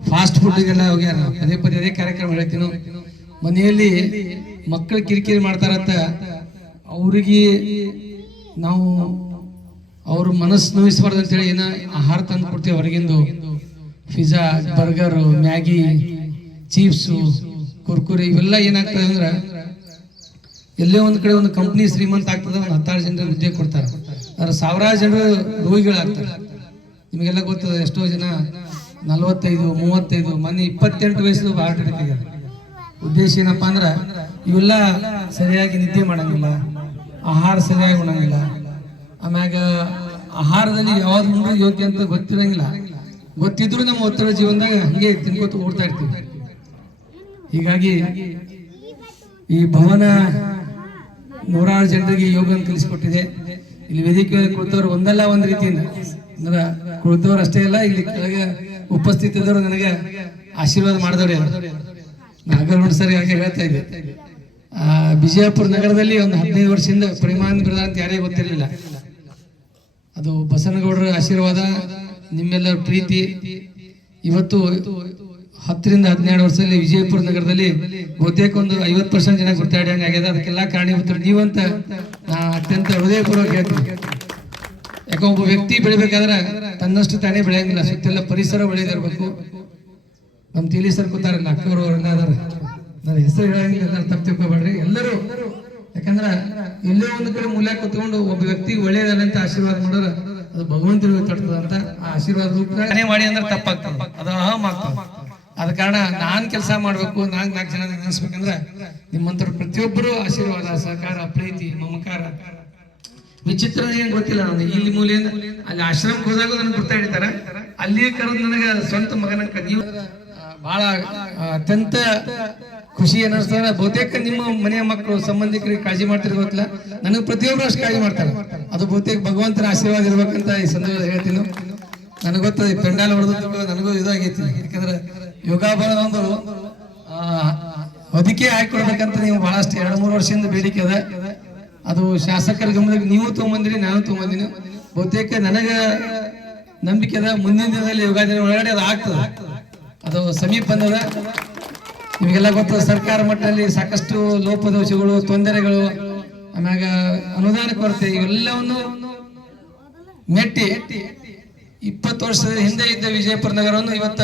ಫಾಸ್ಟ್ ಫುಡ್ಗೆಲ್ಲ ಹೋಗ್ಯಾರ. ಪದೇ ಪದೇ ಅದೇ ಕಾರ್ಯಕ್ರಮ ಹೇಳ್ತೀನೋ, ಮನೆಯಲ್ಲಿ ಮಕ್ಕಳು ಕಿರಿಕಿರಿ ಮಾಡ್ತಾರಂತ ಅವ್ರಿಗೆ ನಾವು ಅವ್ರ ಮನಸ್ಸು ನೋಯಿಸಬಾರ್ದು ಅಂತೇಳಿ ಏನೋ ಆಹಾರ ತಂದು ಕೊಡ್ತೀವಿ ಹೊರಗಿಂದು. Pizza, burger, Maggi, chips, Kurkure ಇವೆಲ್ಲ ಏನಾಗ್ತದೆ ಅಂದ್ರೆ, ಎಲ್ಲೇ ಒಂದು ಕಡೆ ಒಂದು ಕಂಪ್ನಿ ಶ್ರೀಮಂತ ಆಗ್ತದೆ, ಒಂದು 10 ಜನರಿಗೆ ಉದ್ಯೋಗ ಕೊಡ್ತಾರೆ. ಅದ್ರ 1000 ಜನರು ರೋಗಿಗಳಾಗ್ತಾರೆ. ನಿಮಗೆಲ್ಲ ಗೊತ್ತದ, ಎಷ್ಟೋ ಜನ 45, 35, ಮೊನ್ನೆ 28 ವಯಸ್ಸು ಹಾರ್ಟ್ ಅಟ್ಯಾಕ್ ಆಗ್ಯಾರ. ಉದ್ದೇಶ ಏನಪ್ಪಾ ಅಂದ್ರೆ, ಇವೆಲ್ಲ ಸರಿಯಾಗಿ ನಿದ್ದೆ ಮಾಡಂಗಿಲ್ಲ, ಆಹಾರ ಸರಿಯಾಗಿ ಉಣಂಗಿಲ್ಲ, ಆಮ್ಯಾಗ ಆಹಾರದಲ್ಲಿ ಯಾವ್ದು ಮುಂದೆ ಯೋಗ್ಯ ಅಂತ ಗೊತ್ತಿರಂಗಿಲ್ಲ. ಗೊತ್ತಿದ್ರು ನಮ್ಮ ಒತ್ತಡ ಜೀವನದಾಗ ಹಂಗೆ ತಿನ್ಕೋತ ಓಡ್ತಾ ಇರ್ತೀವಿ. ಹೀಗಾಗಿ ಈ ಭವನ 100 ಜನರಿಗೆ ಯೋಗವನ್ನು ಕಲಿಸಿಕೊಟ್ಟಿದೆ. ಇಲ್ಲಿ ವೇದಿಕೆ ಕುಳಿತವ್ರು ಒಂದಲ್ಲ ಒಂದು ರೀತಿಯಿಂದ, ಅಂದ್ರೆ ಕುಳಿತವ್ರು ಅಷ್ಟೇ ಇಲ್ಲ, ಇಲ್ಲಿ ಕೆಳಗೆ ಉಪಸ್ಥಿತರು ನನಗೆ ಆಶೀರ್ವಾದ ಮಾಡಿದವ್ರೆ. ನಾಗರಮಣ ಸರ್ ಹಾಗೆ ಹೇಳ್ತಾ ಇದ್ದೆ, ಬಿಜಾಪುರ ನಗರದಲ್ಲಿ ಒಂದು 15 ವರ್ಷದಿಂದ ಪ್ರೇಮಾನಂದ ಬಿರ್ದಾ ಅಂತ ಯಾರೇ ಗೊತ್ತಿರಲಿಲ್ಲ. ಅದು ಬಸನಗೌಡರ ಆಶೀರ್ವಾದ, ನಿಮ್ಮೆಲ್ಲರ ಪ್ರೀತಿ. ಇವತ್ತು 10 ರಿಂದ 12 ವರ್ಷದಲ್ಲಿ ವಿಜಯಪುರ ನಗರದಲ್ಲಿ ಬಹುತೇಕ ಒಂದು 50% ಜನ ಗುರ್ತಾಡ್ಯಂಗೆ ಆಗ್ಯದ. ಅದಕ್ಕೆಲ್ಲ ಕಾರಣೀಭೂತರು ನೀವಂತ ನಾ ಅತ್ಯಂತ ಹೃದಯಪೂರ್ವಕ ಹೇಳ್ತೀನಿ. ಯಾಕೆ ಒಬ್ಬ ವ್ಯಕ್ತಿ ಬೆಳಿಬೇಕಾದ್ರೆ ತನ್ನಷ್ಟು ತಾನೇ ಬೆಳೆಯಂಗಿಲ್ಲ, ಸುತ್ತೆಲ್ಲ ಪರಿಸರ ಬೆಳೆದಿರ್ಬೇಕು. ನಮ್ಮ ತಿಳಿ ಸರ್ ಕೂತಾರಲ್ಲ, ಅಕ್ಕವರು ಅವರೆಲ್ಲ ಅದಾರ, ನಾನು ಹೆಸರು ಹೇಳಂಗಿಲ್ಲ, ತಪ್ಪು ತಿಳ್ಕೊಬೇಡ್ರಿ ಎಲ್ಲರೂ. ಯಾಕಂದ್ರೆ ಎಲ್ಲೋ ಒಂದು ಕಡೆ ಮೂಲೆ ಕೂತ್ಕೊಂಡು ಒಬ್ಬ ವ್ಯಕ್ತಿ ಒಳ್ಳೆಯದಲ್ಲ ಅಂತ ಆಶೀರ್ವಾದ ಮಾಡೋರು, ಅದು ಭಗವಂತನಿಗೆ ತಡ್ತದ ಅಂತ ಆ ಆಶೀರ್ವಾದ ರೂಪನೇ ಮಾಡಿ ಅಂದ್ರೆ ತಪ್ಪಾಗ್ತದೆ, ಅದು ಅಹಂ ಆಗ್ತದೆ. ಆದ ಕಾರಣ ನಾನ್ ಕೆಲಸ ಮಾಡ್ಬೇಕು, 4 ಜನ ನೆನೆಸ್ಬೇಕಂದ್ರೆ ನಿಮ್ಮಂತರ ಪ್ರತಿಯೊಬ್ಬರು ಆಶೀರ್ವಾದ, ಸಹಕಾರ, ಪ್ರೀತಿ, ಮಮಕಾರ. ವಿಚಿತ್ರ ಏನ್ ಗೊತ್ತಿಲ್ಲ, ನಾನು ಇಲ್ಲಿ ಮೂಲೆಯಿಂದ ಅಲ್ಲಿ ಆಶ್ರಮಕ್ಕೆ ಹೋದಾಗ ನನ್ಗೆ ಗುರ್ತಾ ಹಿಡಿತಾರ, ಅಲ್ಲಿಯೇ ಕರೆದು ನನಗೆ ಸ್ವಂತ ಮಗನ ನೀವು ಬಹಳ ಅತ್ಯಂತ ಖುಷಿ ಅನ್ನಿಸ್ತಾರೆ. ಬಹುತೇಕ ನಿಮ್ಮ ಮನೆಯ ಮಕ್ಕಳು ಸಂಬಂಧಿಕರಿಗೆ ಕಾಳಜಿ ಮಾಡ್ತಿರೋ ಗೊತ್ತಿಲ್ಲ, ನನಗೆ ಪ್ರತಿಯೊಬ್ಬರು ಅಷ್ಟು ಕಾಳಜಿ ಮಾಡ್ತಾರೆ. ಅದು ಬಹುತೇಕ ಭಗವಂತನ ಆಶೀರ್ವಾದ ಇರ್ಬೇಕಂತ ಈ ಸಂದರ್ಭ ಹೇಳ್ತೀನಿ. ನನಗೆ ಗೊತ್ತದ ಪೆಂಡಾಲ್ ಹೊಡೆದು ನನಗೂ ಇದಾಗೈತಿ. ಯಾಕಂದ್ರೆ ಯೋಗಾಭರಣ ಒಂದು ಹೊದಿಕೆ ಹಾಕಿಕೊಡ್ಬೇಕಂತ ನೀವು ಬಹಳಷ್ಟು 2-3 ವರ್ಷದಿಂದ ಬೇಡಿಕೆ ಅದ. ಅದು ಶಾಸಕರ ಗಮನಕ್ಕೆ ನೀವು ತಗೊಂಬಂದಿರಿ, ನಾನು ತಗೊಂಬಂದಿನಿ. ಬಹುತೇಕ ನನಗ ನಂಬಿಕೆ ಅದ, ಮುಂದಿನ ದಿನದಲ್ಲಿ ಯೋಗ ದಿನ ಒಳಗಡೆ ಅದು ಆಗ್ತದೆ. ಅದು ಸಮೀಪ ಬಂದದ. ನಿಮಗೆಲ್ಲ ಗೊತ್ತದ, ಸರ್ಕಾರ ಮಟ್ಟದಲ್ಲಿ ಸಾಕಷ್ಟು ಲೋಪದೋಷಗಳು, ತೊಂದರೆಗಳು, ಆಮ್ಯಾಗ ಅನುದಾನ ಕೊರತೆ, ಇವೆಲ್ಲವನ್ನು ಮೆಟ್ಟಿ 20 ವರ್ಷದ ಹಿಂದೆ ಇದ್ದ ವಿಜಯಪುರ ನಗರವನ್ನು ಇವತ್ತ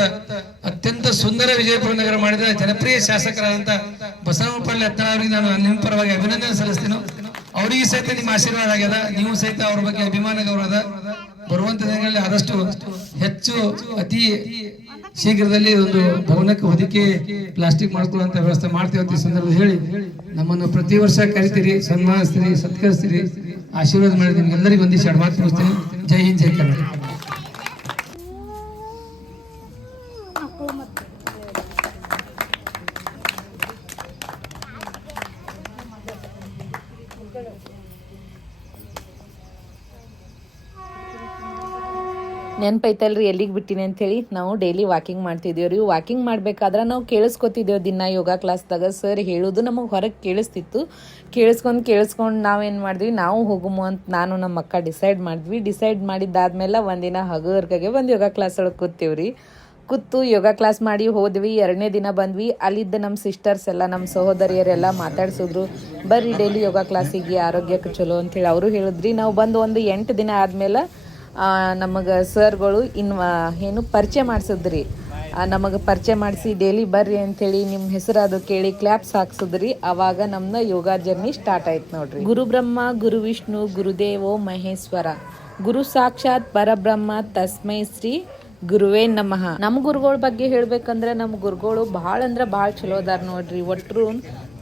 ಅತ್ಯಂತ ಸುಂದರ ವಿಜಯಪುರ ನಗರ ಮಾಡಿದ ಜನಪ್ರಿಯ ಶಾಸಕರಾದಂತ ಬಸವಪಳ್ಳಿ ಯತ್ನಾಳ್ ಅವರಿಗೆ ನಾನು ನಿಮ್ಮ ಪರವಾಗಿ ಅಭಿನಂದನೆ ಸಲ್ಲಿಸ್ತೀನಿ. ಅವರಿಗೆ ಸಹಿತ ನಿಮ್ಮ ಆಶೀರ್ವಾದ ಆಗ್ಯದ, ನೀವು ಸಹಿತ ಅವ್ರ ಬಗ್ಗೆ ಅಭಿಮಾನ ಗೌರವದ. ಬರುವಂತ ದಿನಗಳಲ್ಲಿ ಆದಷ್ಟು ಹೆಚ್ಚು ಅತಿ ಶೀಘ್ರದಲ್ಲಿ ಒಂದು ಭವನಕ್ಕೆ ಹೊದಿಕೆ ಪ್ಲಾಸ್ಟಿಕ್ ಮಾಡ್ಕೊಳ್ಳುವಂತ ವ್ಯವಸ್ಥೆ ಮಾಡ್ತೀವಿ ಅಂತ ಈ ಸಂದರ್ಭ ಹೇಳಿ, ನಮ್ಮನ್ನು ಪ್ರತಿ ವರ್ಷ ಕರಿತೀರಿ, ಸನ್ಮಾನಿಸ್ತೀರಿ, ಸತ್ಕರಿಸ್ತೀರಿ, ಆಶೀರ್ವಾದ ಮಾಡಿ ನಿಮ್ಗೆಲ್ಲರಿಗೂ ಒಂದಿಷ್ಟು ಅಡ್ವಾನ್ಸ್ ಮುಗಿಸ್ತೀನಿ. ಜೈ ಹಿಂದ್, ಜೈ ಕರ್ನಾಟಕ. ನೆನಪೈತಲ್ರಿ ಎಲ್ಲಿಗೆ ಬಿಟ್ಟಿನಿ ಅಂಥೇಳಿ, ನಾವು ಡೈಲಿ ವಾಕಿಂಗ್ ಮಾಡ್ತಿದ್ದೇವೆ ರೀ. ವಾಕಿಂಗ್ ಮಾಡ್ಬೇಕಾದ್ರೆ ನಾವು ಕೇಳಿಸ್ಕೊತಿದ್ದೇವೆ ದಿನ ಯೋಗ ಕ್ಲಾಸ್ದಾಗ. ಸರ್ ಹೇಳೋದು ನಮಗೆ ಹೊರಗೆ ಕೇಳಿಸ್ತಿತ್ತು. ಕೇಳಿಸ್ಕೊಂಡು ನಾವೇನು ಮಾಡಿದ್ವಿ, ನಾವು ಹೋಗುಮು ಅಂತ ನಾನು ನಮ್ಮ ಅಕ್ಕ ಡಿಸೈಡ್ ಮಾಡಿದ್ವಿ. ಡಿಸೈಡ್ ಮಾಡಿದ್ದಾದ್ಮೇಲೆ ಒಂದಿನ ಹಗರ್ಗೆ ಒಂದು ಯೋಗ ಕ್ಲಾಸ್ ಒಳಗೆ ಕೂತೀವಿ ರೀ. ಕೂತು ಯೋಗ ಕ್ಲಾಸ್ ಮಾಡಿ ಹೋದ್ವಿ. 2ನೇ ದಿನ ಬಂದ್ವಿ. ಅಲ್ಲಿದ್ದ ನಮ್ಮ ಸಿಸ್ಟರ್ಸ್ ಎಲ್ಲ, ನಮ್ಮ ಸಹೋದರಿಯರೆಲ್ಲ ಮಾತಾಡ್ಸಿದ್ರು, ಬರ್ರಿ ಡೈಲಿ ಯೋಗ ಕ್ಲಾಸಿಗೆ, ಆರೋಗ್ಯಕ್ಕೆ ಚಲೋ ಅಂಥೇಳಿ ಅವರು ಹೇಳಿದ್ರಿ. ನಾವು ಬಂದು ಒಂದು 8 ದಿನ ಆದಮೇಲೆ ನಮಗೆ ಸರ್ಗಳು ಏನು ಪರಿಚಯ ಮಾಡಿಸಿದ್ರಿ. ನಮಗೆ ಪರಿಚಯ ಮಾಡಿಸಿ ಡೈಲಿ ಬರ್ರಿ ಅಂಥೇಳಿ ನಿಮ್ಮ ಹೆಸರು ಅದು ಕೇಳಿ ಕ್ಲಾಪ್ಸ್ ಹಾಕ್ಸಿದ್ರಿ. ಆವಾಗ ನಮ್ದು ಯೋಗ ಜರ್ನಿ ಸ್ಟಾರ್ಟ್ ಆಯ್ತು ನೋಡ್ರಿ. ಗುರು ಬ್ರಹ್ಮ ಗುರು ವಿಷ್ಣು ಗುರುದೇವೋ ಮಹೇಶ್ವರ, ಗುರು ಸಾಕ್ಷಾತ್ ಪರಬ್ರಹ್ಮ ತಸ್ಮೈ ಶ್ರೀ ಗುರುವೇ ನಮಃ. ನಮ್ಮ ಗುರುಗಳ ಬಗ್ಗೆ ಹೇಳ್ಬೇಕಂದ್ರೆ ನಮ್ಮ ಗುರುಗಳು ಭಾಳ ಅಂದ್ರೆ ಭಾಳ ಚಲೋ ಅದಾರ ನೋಡ್ರಿ. ಒಟ್ಟರು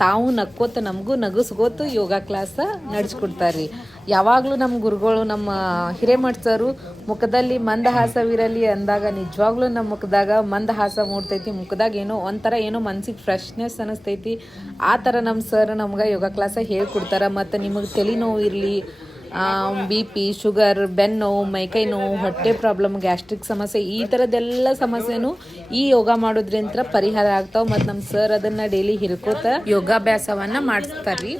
ತಾವು ನಕ್ಕೋತ ನಮಗೂ ನಗಸ್ಕೋತು ಯೋಗ ಕ್ಲಾಸ ನಡೆಸ್ಕೊಡ್ತಾರ್ರಿ. ಯಾವಾಗಲೂ ನಮ್ಮ ಗುರುಗಳು, ನಮ್ಮ ಹಿರೇಮಠ ಸರು ಮುಖದಲ್ಲಿ ಮಂದಹಾಸವಿರಲಿ ಅಂದಾಗ ನಿಜವಾಗ್ಲೂ ನಮ್ಮ ಮುಖದಾಗ ಮಂದಹಾಸ ಮೂಡ್ತೈತಿ. ಮುಖದಾಗ ಏನೋ ಮನ್ಸಿಗೆ ಫ್ರೆಶ್ನೆಸ್ ಅನ್ನಿಸ್ತೈತಿ. ಆ ಥರ ನಮ್ಮ ಸರ್ ನಮ್ಗೆ ಯೋಗ ಕ್ಲಾಸ ಹೇಳ್ಕೊಡ್ತಾರೆ. ಮತ್ತು ನಿಮಗೆ ತಲೆನೋವು ಇರಲಿ, BP, ಶುಗರ್, ಬೆನ್ನೋವು, ಮೈಕೈ ನೋವು, ಹೊಟ್ಟೆ ಪ್ರಾಬ್ಲಮ್, ಗ್ಯಾಸ್ಟ್ರಿಕ್ ಸಮಸ್ಯೆ, ಈ ಥರದ್ದೆಲ್ಲ ಸಮಸ್ಯೆನೂ ಈ ಯೋಗ ಮಾಡೋದ್ರಿಂದ ಪರಿಹಾರ ಆಗ್ತಾವೆ. ಮತ್ತು ನಮ್ಮ ಸರ್ ಅದನ್ನು ಡೈಲಿ ಹಿರ್ಕೋತ ಯೋಗಾಭ್ಯಾಸವನ್ನು ಮಾಡಿಸ್ತಾರ್ರಿ.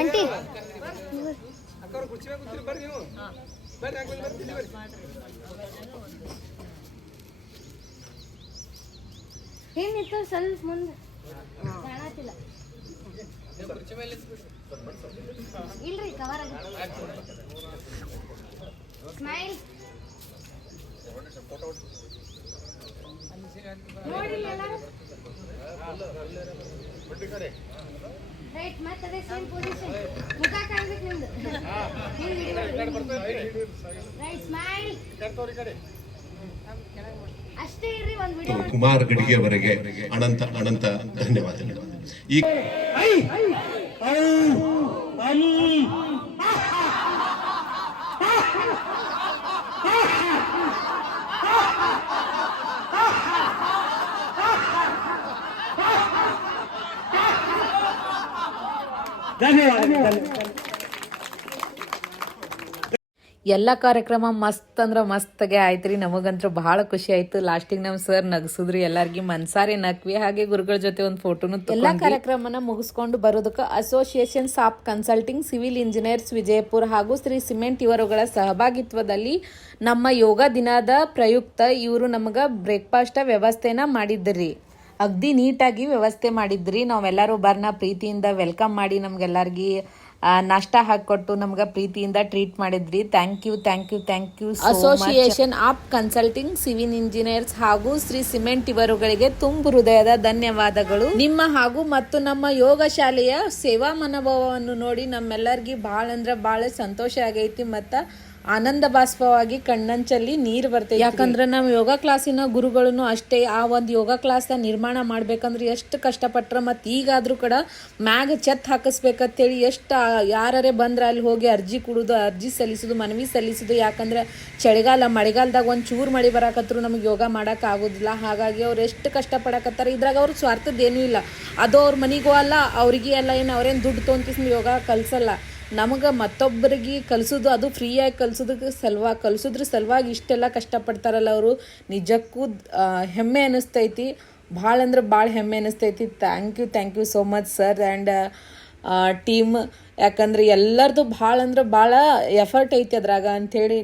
ಆಂಟಿ ಏನಿತ್ತು ಸ್ವಲ್ಪ ಮುಂದೆ ಕಾಣತಿಲ್ಲ. ಇಲ್ರಿ ಕವರ್ ಸ್ಮೈಲ್ ನೋಡಿಲ್ಲ ರೈಟ್. ಮತ್ತೆ ಅದೇ ಸೇಮ್ ಪೊಸಿಷನ್, ಮುಖ ಕಾಣ್ಬೇಕು ನಿಮ್ದು. ರೈಟ್ ಸ್ಮೈಲ್ ಅಷ್ಟೇ ಇರ್ರಿ. ಒಂದು ವಿಡಿಯೋ ಕುಮಾರ್ ಗಡಿಗೆವರೆಗೆ ಅನಂತ ಅನಂತ ಧನ್ಯವಾದಗಳು. ಈ ಎಲ್ಲ ಕಾರ್ಯಕ್ರಮ ಮಸ್ತ್ ಅಂದ್ರೆ ಮಸ್ತಾಗೆ ಆಯ್ತು ರೀ. ನಮಗಂತೂ ಭಾಳ ಖುಷಿ ಆಯ್ತು. ಲಾಸ್ಟಿಗೆ ನಮ್ಮ ಸರ್ ನಗಸಿದ್ರಿ, ಎಲ್ಲರಿಗೂ ಮನ್ಸಾರೆ ನಕ್ವಿ. ಹಾಗೆ ಗುರುಗಳ ಜೊತೆ ಒಂದು ಫೋಟೋನು ಎಲ್ಲ ಕಾರ್ಯಕ್ರಮನ ಮುಗಿಸ್ಕೊಂಡು ಬರೋದಕ್ಕೆ ಅಸೋಸಿಯೇಷನ್ ಸಾಪ್ ಕನ್ಸಲ್ಟಿಂಗ್ ಸಿವಿಲ್ ಇಂಜಿನಿಯರ್ಸ್ ವಿಜಯಪುರ ಹಾಗೂ ಶ್ರೀ ಸಿಮೆಂಟ್ ಇವರುಗಳ ಸಹಭಾಗಿತ್ವದಲ್ಲಿ ನಮ್ಮ ಯೋಗ ದಿನದ ಪ್ರಯುಕ್ತ ಇವರು ನಮಗೆ ಬ್ರೇಕ್ಫಾಸ್ಟ್ ವ್ಯವಸ್ಥೆನ ಮಾಡಿದ್ರಿ. ಅಗ್ದಿ ನೀಟಾಗಿ ವ್ಯವಸ್ಥೆ ಮಾಡಿದ್ರಿ. ನಾವೆಲ್ಲರೂ ಬರ್ನ ಪ್ರೀತಿಯಿಂದ ವೆಲ್ಕಮ್ ಮಾಡಿ ನಮ್ಗೆಲ್ಲರಿಗೂ ನಾಷ್ಟ ಹಾಕೊಟ್ಟು ನಮ್ಗೆ ಪ್ರೀತಿಯಿಂದ ಟ್ರೀಟ್ ಮಾಡಿದ್ರಿ. Thank you association of consulting civil engineers ಹಾಗೂ ಶ್ರೀ ಸಿಮೆಂಟ್ ಇವರುಗಳಿಗೆ ತುಂಬು ಹೃದಯದ ಧನ್ಯವಾದಗಳು. ನಿಮ್ಮ ಹಾಗೂ ಮತ್ತು ನಮ್ಮ ಯೋಗ ಶಾಲೆಯ ಸೇವಾ ಮನೋಭಾವವನ್ನು ನೋಡಿ ನಮ್ಮೆಲ್ಲರಿಗೂ ಭಾಳ ಅಂದ್ರೆ ಭಾಳ ಸಂತೋಷ ಆಗೈತಿ. ಮತ್ತು ಆನಂದ ಬಾಷ್ಪವಾಗಿ ಕಣ್ಣಂಚಲ್ಲಿ ನೀರು ಬರ್ತೈತಿ. ಯಾಕಂದ್ರೆ ನಮ್ಮ ಯೋಗ ಕ್ಲಾಸಿನ ಗುರುಗಳನ್ನು ಅಷ್ಟೇ ಆ ಒಂದು ಯೋಗ ಕ್ಲಾಸ್ನ ನಿರ್ಮಾಣ ಮಾಡ್ಬೇಕಂದ್ರೆ ಎಷ್ಟು ಕಷ್ಟಪಟ್ರ. ಮತ್ತು ಈಗಾದ್ರೂ ಕೂಡ ಮ್ಯಾಗ ಛತ್ ಹಾಕಿಸ್ಬೇಕಂತೇಳಿ ಎಷ್ಟು ಯಾರೇ ಬಂದ್ರೆ ಅಲ್ಲಿ ಹೋಗಿ ಅರ್ಜಿ ಕೊಡೋದು, ಅರ್ಜಿ ಸಲ್ಲಿಸೋದು, ಮನವಿ ಸಲ್ಲಿಸೋದು. ಯಾಕಂದ್ರೆ ಚಳಿಗಾಲ ಮಳೆಗಾಲದಾಗ ಒಂದು ಚೂರು ಮಳೆ ಬರಾಕತ್ರು ನಮಗೆ ಯೋಗ ಮಾಡೋಕೆ ಆಗೋದಿಲ್ಲ. ಹಾಗಾಗಿ ಅವ್ರು ಎಷ್ಟು ಕಷ್ಟಪಡಕತ್ತಾರೆ. ಇದ್ರಾಗ ಅವ್ರ ಸ್ವಾರ್ಥದ್ದೇನೂ ಇಲ್ಲ. ಅದು ಅವ್ರ ಮನೆಗೂ ಅಲ್ಲ, ಅವ್ರಿಗೆ ಅಲ್ಲ, ಏನು ಅವ್ರೇನು ದುಡ್ಡು ತೊಗೊಂತಿಸ್ ಯೋಗ ಕಲಿಸಲ್ಲ. ನಮಗೆ ಮತ್ತೊಬ್ಬರಿಗೆ ಕಲಿಸೋದು, ಅದು ಫ್ರೀಯಾಗಿ ಕಲಿಸೋದ್ರ ಸಲುವಾಗಿ ಇಷ್ಟೆಲ್ಲ ಕಷ್ಟಪಡ್ತಾರಲ್ಲ ಅವರು. ನಿಜಕ್ಕೂ ಹೆಮ್ಮೆ ಅನ್ನಿಸ್ತೈತಿ, ಭಾಳ ಅಂದ್ರೆ ಭಾಳ ಹೆಮ್ಮೆ ಅನ್ನಿಸ್ತೈತಿ. Thank you so much sir and team. ಯಾಕಂದ್ರೆ ಎಲ್ಲರದು ಭಾಳ ಅಂದ್ರೆ ಭಾಳ ಎಫರ್ಟ್ ಐತಿ ಅದ್ರಾಗ ಅಂಥೇಳಿ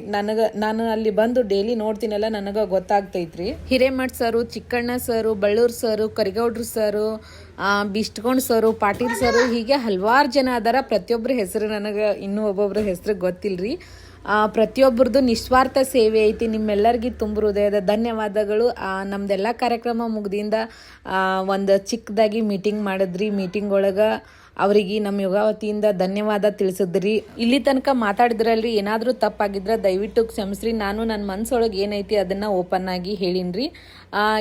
ನಾನು ಅಲ್ಲಿ ಬಂದು ಡೈಲಿ ನೋಡ್ತೀನಲ್ಲ, ನನಗೆ ಗೊತ್ತಾಗ್ತೈತ್ರಿ. ಹಿರೇಮಠ ಸರು, ಚಿಕ್ಕಣ್ಣ ಸರು, ಬಳ್ಳೂರು ಸರು, ಕರಿಗೌಡ್ರು ಸರು, ಬಿಷ್ಟಗೊಂಡ್ ಸರು, ಪಾಟೀಲ್ ಸರು, ಹೀಗೆ ಹಲವಾರು ಜನ ಅದಾರ. ಪ್ರತಿಯೊಬ್ಬರ ಹೆಸರು ನನಗೆ ಇನ್ನೂ ಒಬ್ಬೊಬ್ರ ಹೆಸರು ಗೊತ್ತಿಲ್ರಿ. ಪ್ರತಿಯೊಬ್ಬರದು ನಿಸ್ವಾರ್ಥ ಸೇವೆ ಐತಿ. ನಿಮ್ಮೆಲ್ಲರಿಗೂ ತುಂಬ ಹೃದಯದ ಧನ್ಯವಾದಗಳು. ನಮ್ದೆಲ್ಲ ಕಾರ್ಯಕ್ರಮ ಮುಗ್ದಿಂದ ಒಂದು ಚಿಕ್ಕದಾಗಿ ಮೀಟಿಂಗ್ ಮಾಡಿದ್ರಿ. ಮೀಟಿಂಗ್ ಒಳಗೆ ಅವರಿಗೆ ನಮ್ಮ ಯೋಗ ವತಿಯಿಂದ ಧನ್ಯವಾದ ತಿಳಿಸಿದ್ರಿ. ಇಲ್ಲಿ ತನಕ ಮಾತಾಡಿದ್ರಲ್ರಿ, ಏನಾದರೂ ತಪ್ಪಾಗಿದ್ರೆ ದಯವಿಟ್ಟು ಕ್ಷಮಿಸ್ರಿ. ನಾನು ನನ್ನ ಮನಸ್ಸೊಳಗೆ ಏನೈತಿ ಅದನ್ನು ಓಪನ್ ಆಗಿ ಹೇಳಿನ್ರಿ.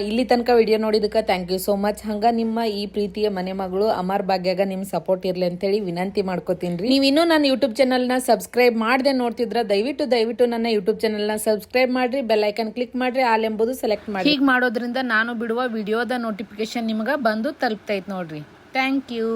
ಇಲ್ಲಿ ತನಕ ವಿಡಿಯೋ ನೋಡಿದಕ್ಕೆ ಥ್ಯಾಂಕ್ ಯು ಸೋ ಮಚ್. ಹಂಗೆ ನಿಮ್ಮ ಈ ಪ್ರೀತಿಯ ಮನೆ ಮಗಳು ಅಮರ್ ಭಾಗ್ಯಾಗ ನಿಮ್ಮ ಸಪೋರ್ಟ್ ಇರಲಿ ಅಂತೇಳಿ ವಿನಂತಿ ಮಾಡ್ಕೋತೀನಿ ರೀ. ನೀವು ಇನ್ನೂ ನನ್ನ ಯೂಟ್ಯೂಬ್ ಚಾನಲ್ನ ಸಬ್ಸ್ಕ್ರೈಬ್ ಮಾಡದೆ ನೋಡ್ತಿದ್ರೆ ದಯವಿಟ್ಟು ನನ್ನ ಯೂಟ್ಯೂಬ್ ಚಾನಲ್ನ ಸಬ್ಸ್ಕ್ರೈಬ್ ಮಾಡಿರಿ, ಬೆಲ್ ಐಕನ್ ಕ್ಲಿಕ್ ಮಾಡಿರಿ, ಆಲ್ ಎಂಬುದು ಸೆಲೆಕ್ಟ್ ಮಾಡಿ. ಹೀಗೆ ಮಾಡೋದ್ರಿಂದ ನಾನು ಬಿಡುವ ವಿಡಿಯೋದ ನೋಟಿಫಿಕೇಶನ್ ನಿಮ್ಗೆ ಬಂದು ತಲುಪ್ತೈತೆ ನೋಡ್ರಿ. Thank you.